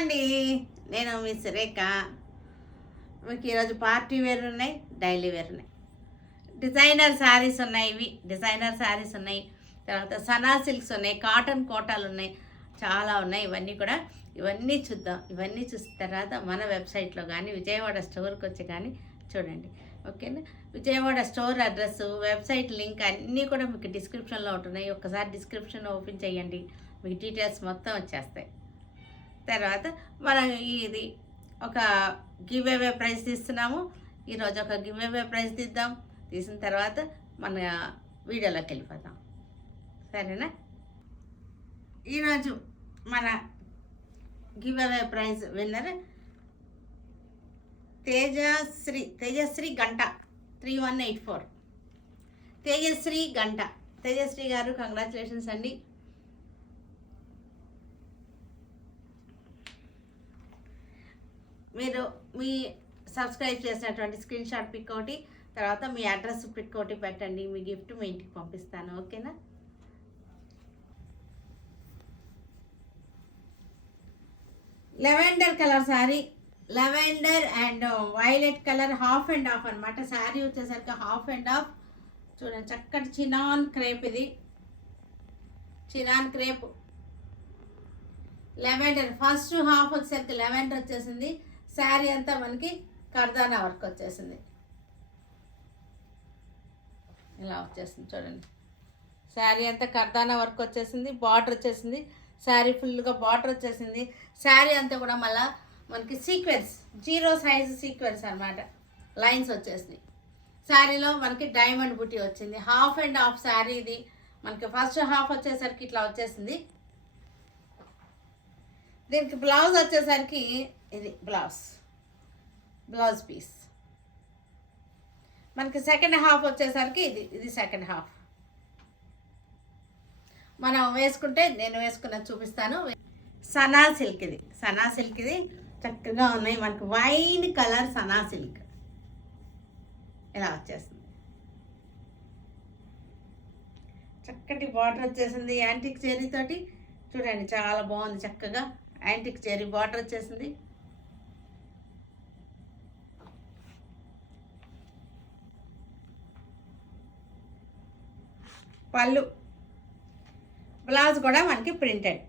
అండి. నేను మీ సురేఖ. మీకు ఈరోజు పార్టీ వేర్ ఉన్నాయి, డైలీ వేర్ ఉన్నాయి, డిజైనర్ శారీస్ ఉన్నాయి. ఇవి డిజైనర్ శారీస్ ఉన్నాయి, తర్వాత సనా సిల్క్స్ ఉన్నాయి, కాటన్ కోటాలు ఉన్నాయి, చాలా ఉన్నాయి. ఇవన్నీ చూద్దాం. ఇవన్నీ చూసిన తర్వాత మన వెబ్సైట్లో కానీ విజయవాడ స్టోర్కి వచ్చి కానీ చూడండి, ఓకేనా. Vijayawada store address, website link అన్నీ కూడా మీకు డిస్క్రిప్షన్లో ఉంటున్నాయి. ఒకసారి డిస్క్రిప్షన్ ఓపెన్ చేయండి, మీకు డీటెయిల్స్ మొత్తం వచ్చేస్తాయి. తర్వాత మనం ఇది ఒక గివ్ అవే ప్రైజ్ తీస్తున్నాము. ఈరోజు ఒక గివ్ అవే ప్రైజ్ తీద్దాం. తీసిన తర్వాత మన వీడియోలోకి వెళ్ళిపోతాం, సరేనా. ఈరోజు మన give away prize winner Tejasri గంట 3184. తేజశ్రీ గారు కంగ్రాచులేషన్స్ అండి. మీరు మీ సబ్స్క్రైబ్ చేసినటువంటి స్క్రీన్ షాట్ పిక్ ఒకటి, తర్వాత మీ అడ్రస్ పిక్ ఒకటి పెట్టండి. మీ గిఫ్ట్ మీ ఇంటికి పంపిస్తాను, ఓకేనా. Lavender colour sari, lavender and violet colour half and half అనమాట. శారీ వచ్చేసరికి హాఫ్ అండ్ హాఫ్. చూడండి, చక్కటి చినాన్ క్రేప్. ఇది chinon crepe lavender. First half వచ్చేసరికి లెవెండర్ వచ్చేసింది. శారీ అంతా మనకి కర్దానా వర్క్ వచ్చేసింది, ఇలా వచ్చేసింది. చూడండి, శారీ అంతా కర్దానా వర్క్ వచ్చేసింది. బార్డర్ వచ్చేసింది, శారీ ఫుల్గా బార్డర్ వచ్చేసింది. శారీ అంతా కూడా మళ్ళీ మనకి సీక్వెన్స్, 0 సైజ్ సీక్వెన్స్ అనమాట, లైన్స్ వచ్చేసినాయి. శారీలో మనకి డైమండ్ బుటీ వచ్చింది. హాఫ్ అండ్ హాఫ్ శారీ ఇది. మనకి ఫస్ట్ హాఫ్ వచ్చేసరికి ఇట్లా వచ్చేసింది. దీనికి బ్లౌజ్ వచ్చేసరికి ఇది బ్లౌజ్ పీస్. మనకి సెకండ్ హాఫ్ వచ్చేసరికి ఇది సెకండ్ హాఫ్. మనం వేసుకుంటే, నేను వేసుకున్నది చూపిస్తాను. సనా సిల్క్ ఇది చక్కగా ఉన్నాయి. మనకి వైన్ కలర్ సనా సిల్క్ ఇలా వచ్చేస్తుంది. చక్కటి బార్డర్ వచ్చేసింది యాంటిక్ జెరీ తోటి. చూడండి, చాలా బాగుంది. చక్కగా యాంటిక్ జెరీ బార్డర్ వచ్చేసింది. పళ్ళు, బ్లౌజ్ కూడా మనకి ప్రింటెడ్.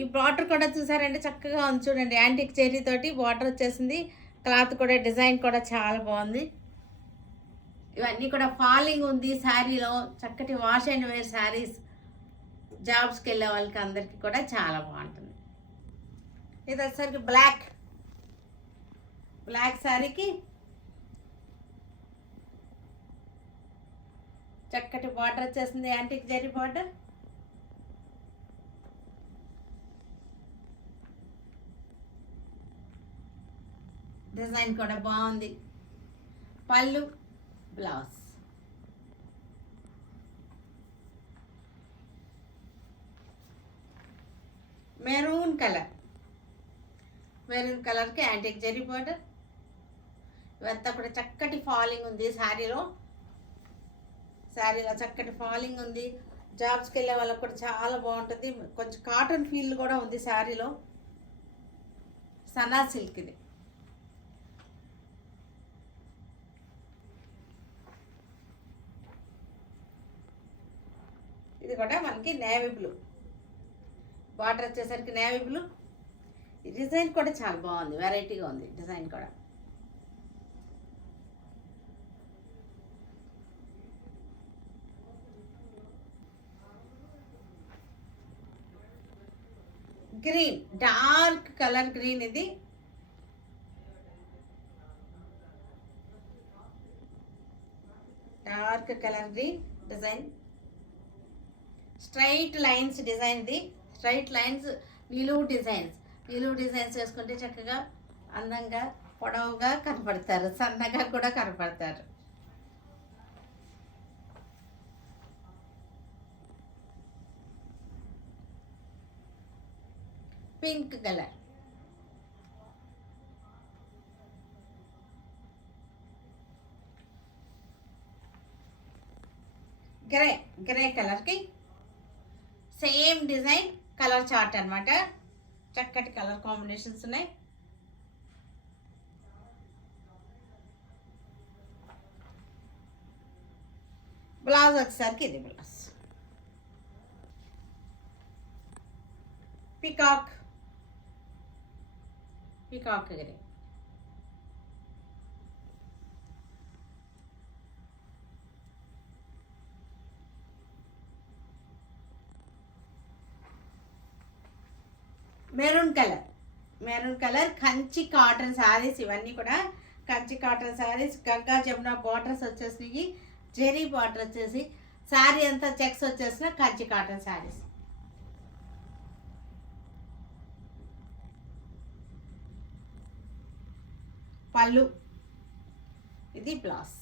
ఈ బార్డర్ కూడా చూసారంటే చక్కగా ఉంది. చూడండి, యాంటిక్ జెరీ తోటి బార్డర్ వచ్చేసింది. క్లాత్ కూడా, డిజైన్ కూడా చాలా బాగుంది. ఇవన్నీ కూడా ఫాలింగ్ ఉంది శారీలో. చక్కటి వాష్ అండ్ వేర్ శారీస్, జాబ్స్కి వెళ్ళే వాళ్ళకి అందరికీ కూడా చాలా బాగుంటుంది. ఇది వచ్చేసరికి బ్లాక్ శారీకి చక్కటి బార్డర్ వచ్చేసింది, యాంటిక్ జెరీ బార్డర్. డిజైన్ కూడా బాగుంది. పళ్ళు, బ్లౌజ్. మెరూన్ కలర్కి యాంటిక్ జెరీ బార్డర్. ఇవంతా కూడా చక్కటి ఫాలింగ్ ఉంది శారీలో చక్కటి ఫాలింగ్ ఉంది. జాబ్స్కి వెళ్ళే వాళ్ళకి కూడా చాలా బాగుంటుంది. కొంచెం కాటన్ ఫీల్ కూడా ఉంది శారీలో. సనా సిల్క్ ఇది. ఇది కూడా మనకి నేవీ బ్లూ బార్డర్ వచ్చేసరికి నేవీ బ్లూ. ఈ డిజైన్ కూడా చాలా బాగుంది, వెరైటీగా ఉంది డిజైన్ కూడా. Green, dark colour green. ఇది dark colour green design. Straight lines design. ఇది స్ట్రైట్ లైన్స్, నిలువు డిజైన్స్ వేసుకుంటే చక్కగా అందంగా పొడవుగా కనపడతారు, సన్నగా కూడా కనపడతారు. పింక్ కలర్, గ్రే కలర్కి సేమ్ డిజైన్ కలర్ చార్ట్ అనమాట. చక్కటి కలర్ కాంబినేషన్స్ ఉన్నాయి. బ్లౌజ్ వచ్చేసరికి ఇది blouse peacock grey. Maroon colour Kanchi cotton saris. ఇవన్నీ కూడా కంచి కాటన్ శారీస్. గంగా జమున బార్డర్స్ వచ్చేసినాయి, జెరీ బార్డర్ వచ్చేసి శారీ అంతా చెక్స్ వచ్చేసిన కంచి కాటన్ శారీస్. పళ్ళు, ఇది బ్లౌజ్.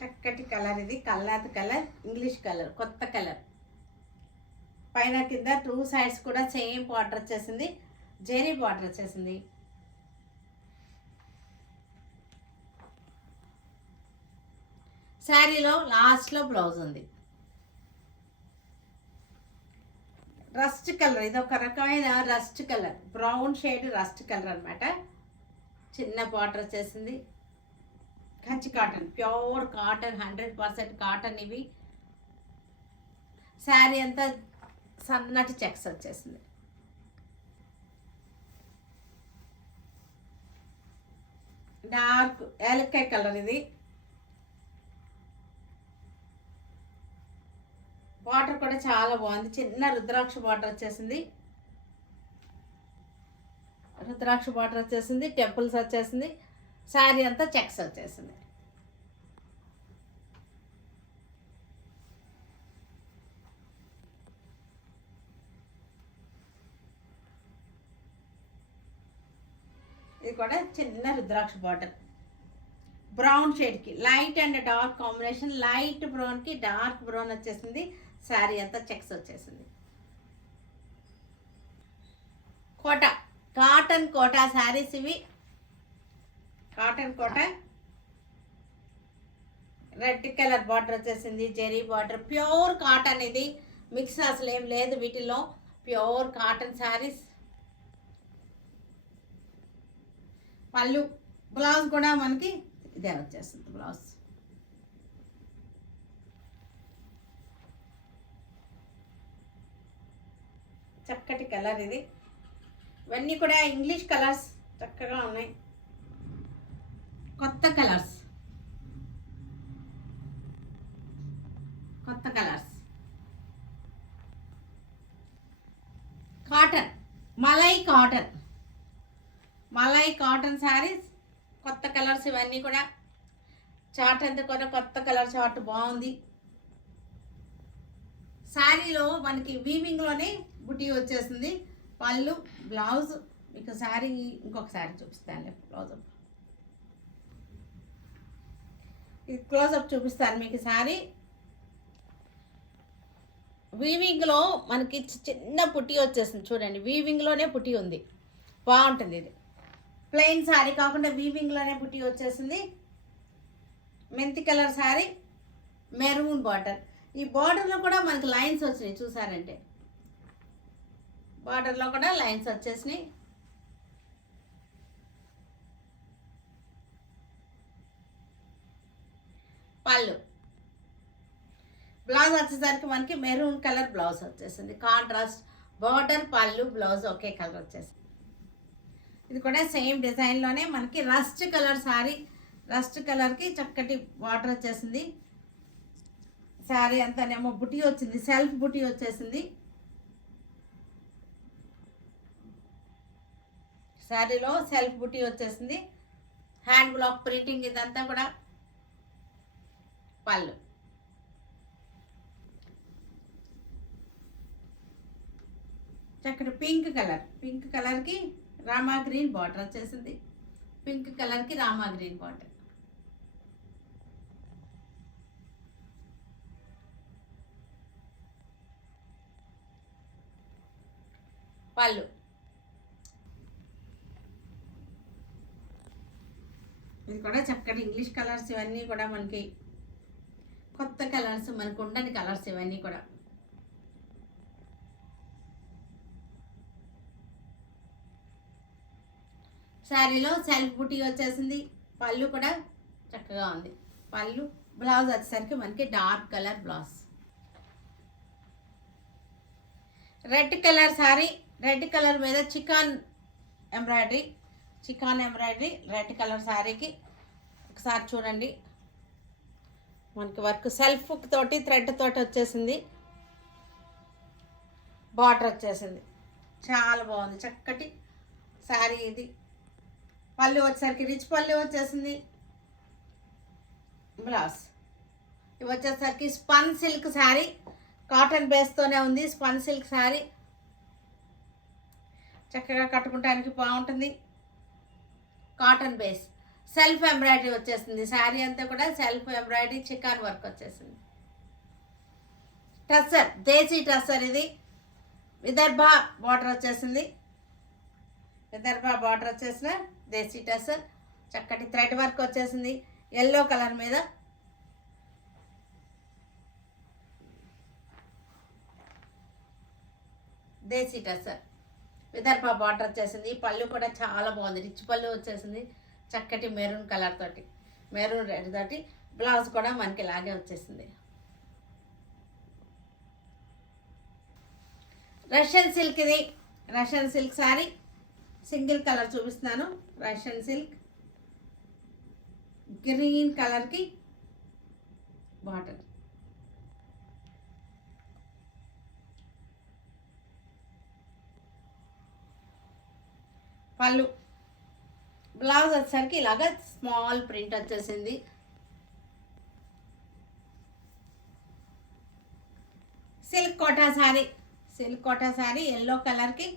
చక్కటి కలర్, ఇది కల్లాత్ కలర్, ఇంగ్లీష్ కలర్, కొత్త కలర్. పైన కింద 2 సైడ్స్ కూడా సేమ్ బార్డర్ వచ్చేసింది, జెరీ బార్డర్ వచ్చేసింది. శారీలో లాస్ట్లో బ్లౌజ్ ఉంది. రస్ట్ కలర్, ఇది ఒక రకమైన rust colour, brown shade rust colour అనమాట. చిన్న బార్డర్ వచ్చేసింది. Kanchi cotton, pure cotton, 100% cotton. ఇవి శారీ అంతా సన్నటి చెక్స్ వచ్చేసింది. డార్క్ ఏలక్కాయ కలర్. ఇది బార్డర్ కూడా చాలా బాగుంది. చిన్న రుద్రాక్ష బార్డర్ వచ్చేసింది. టెంపుల్స్ వచ్చేసింది. శారీ అంతా చెక్స్ వచ్చేసింది. ఇది కూడా చిన్న రుద్రాక్ష బార్డర్. బ్రౌన్ షేడ్కి light and dark combination. Light బ్రౌన్కి డార్క్ బ్రౌన్ వచ్చేసింది. శారీ అంతా చెక్స్ వచ్చేసింది. కాటన్ కోటా శారీస్ ఇవి. Cotton Kota, red colour border వచ్చేసింది, జెరీ బార్డర్. Pure cotton. ఇది మిక్స్ అసలు ఏం లేదు వీటిలో. Pure cotton saris. పళ్ళు, బ్లౌజ్ కూడా మనకి ఇదే వచ్చేస్తుంది బ్లౌజ్. చక్కటి కలర్ ఇది. ఇవన్నీ కూడా ఇంగ్లీష్ కలర్స్ చక్కగా ఉన్నాయి. కొత్త colours. Cotton, malai cotton saris. కొత్త కలర్స్ ఇవన్నీ కూడా. చార్ట్ అంతా కూడా కొత్త కలర్ చార్ట్ బాగుంది. శారీలో మనకి వీవింగ్లోనే బుటీ వచ్చేసింది. పళ్ళు, బ్లౌజ్. మీకు శారీ ఇంకొక శారీ చూపిస్తాను. క్లోజప్, ఇది క్లోజప్ చూపిస్తాను మీకు. శారీ వీవింగ్లో మనకి చిన్న పుట్టి వచ్చేసింది చూడండి. వీవింగ్లోనే పుట్టి ఉంది, బాగుంటుంది. ఇది ప్లెయిన్ శారీ కాకుండా వీవింగ్లోనే పుట్టి వచ్చేసింది. మెంతి కలర్ శారీ, మెరూన్ బార్డర్. ఈ బార్డర్లో కూడా మనకి లైన్స్ వచ్చినాయి చూసారంటే. బార్డర్లో కూడా లైన్స్ వచ్చేసినాయి. పళ్ళు, బ్లౌజ్ వచ్చేసరికి మనకి మెరూన్ కలర్ బ్లౌజ్ వచ్చేసింది. కాంట్రాస్ట్ బార్డర్, పళ్ళు, బ్లౌజ్ ఒకే కలర్ వచ్చేసింది. ఇది కూడా సేమ్ డిజైన్లోనే మనకి రస్ట్ కలర్ శారీ. రస్ట్ కలర్కి చక్కటి బార్డర్ వచ్చేసింది. శారీ అంతానేమో బుటీ వచ్చింది, సెల్ఫ్ బుటీ వచ్చేసింది. శారీలో సెల్ఫ్ బుటీ వచ్చేసింది. హ్యాండ్ బ్లాక్ ప్రింటింగ్ ఇదంతా కూడా. పళ్ళు, చక్కటి పింక్ కలర్కి రామా గ్రీన్ బార్డర్ వచ్చేసింది. పింక్ కలర్కి రామా గ్రీన్ బార్డర్. పళ్ళు, ఇది కూడా చక్కటి ఇంగ్లీష్ కలర్స్. ఇవన్నీ కూడా మనకి కొత్త కలర్స్, మనకు ఉండని కలర్స్ ఇవన్నీ కూడా. శారీలో సెల్ఫ్ బుటీ వచ్చేసింది. పళ్ళు కూడా చక్కగా ఉంది. పళ్ళు, బ్లౌజ్ వచ్చేసరికి మనకి dark colour blouse. Red colour sari, red colour మీద చికాన్ ఎంబ్రాయిడరీ రెడ్ కలర్ శారీకి ఒకసారి చూడండి. మనకి వర్క్ సెల్ఫ్ తోటి థ్రెడ్ తోటి వచ్చేసింది. బార్డర్ వచ్చేసింది, చాలా బాగుంది, చక్కటి శారీ ఇది. పళ్ళు వచ్చేసరికి రిచ్ పళ్ళు వచ్చేసింది. బ్లౌజ్ ఇవి వచ్చేసరికి స్పన్ సిల్క్ శారీ, కాటన్ బేస్తోనే ఉంది. స్పన్ సిల్క్ శారీ చక్కగా కట్టుకోవడానికి బాగుంటుంది. కాటన్ బేస్, సెల్ఫ్ ఎంబ్రాయిడరీ వచ్చేసింది. శారీ అంతా కూడా సెల్ఫ్ ఎంబ్రాయిడరీ చికాన్ వర్క్ వచ్చేసింది. టస్సర్, దేశీ టస్సర్ ఇది. విదర్భ బార్డర్ వచ్చేసింది. విదర్భ బార్డర్ వచ్చేసిన దేశీ టస్సర్, చక్కటి థ్రెడ్ వర్క్ వచ్చేసింది. ఎల్లో కలర్ మీద దేశీ టస్సర్, విదర్భ బార్డర్ వచ్చేసింది. పళ్ళు కూడా చాలా బాగుంది, రిచ్ పళ్ళు వచ్చేసింది. చక్కటి మెరూన్ కలర్ తోటి, మెరూన్ రెడ్ తోటి. బ్లౌజ్ కూడా మనకి ఇలాగే వచ్చేసింది. రష్యన్ సిల్క్ ఇది. Russian silk sari, single colour చూపిస్తున్నాను. రష్యన్ సిల్క్ గ్రీన్ కలర్కి బార్డర్. పళ్ళు, బ్లౌజ్ వచ్చేసరికి ఇలాగ స్మాల్ ప్రింట్ వచ్చేసింది. Silk Kota sari, silk Kota sari yellow కలర్కి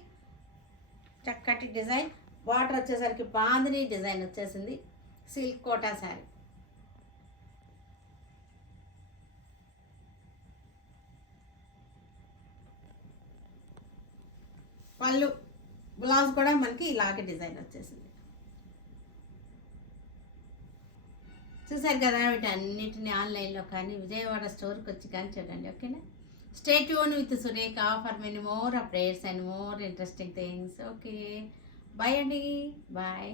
చక్కటి డిజైన్. బార్డర్ వచ్చేసరికి బాందిని డిజైన్ వచ్చేసింది. సిల్క్ కోటా శారీ. పళ్ళు, బ్లౌజ్ కూడా మనకి ఇలాగే డిజైన్ వచ్చేసింది. చూసారు కదా, వీటన్నిటిని ఆన్లైన్లో కానీ విజయవాడ స్టోర్కి వచ్చి కానీ చూడండి. ఓకేనా? Stay tune with Surekha for many more updates and more interesting things. Okay, bye అండి, బాయ్.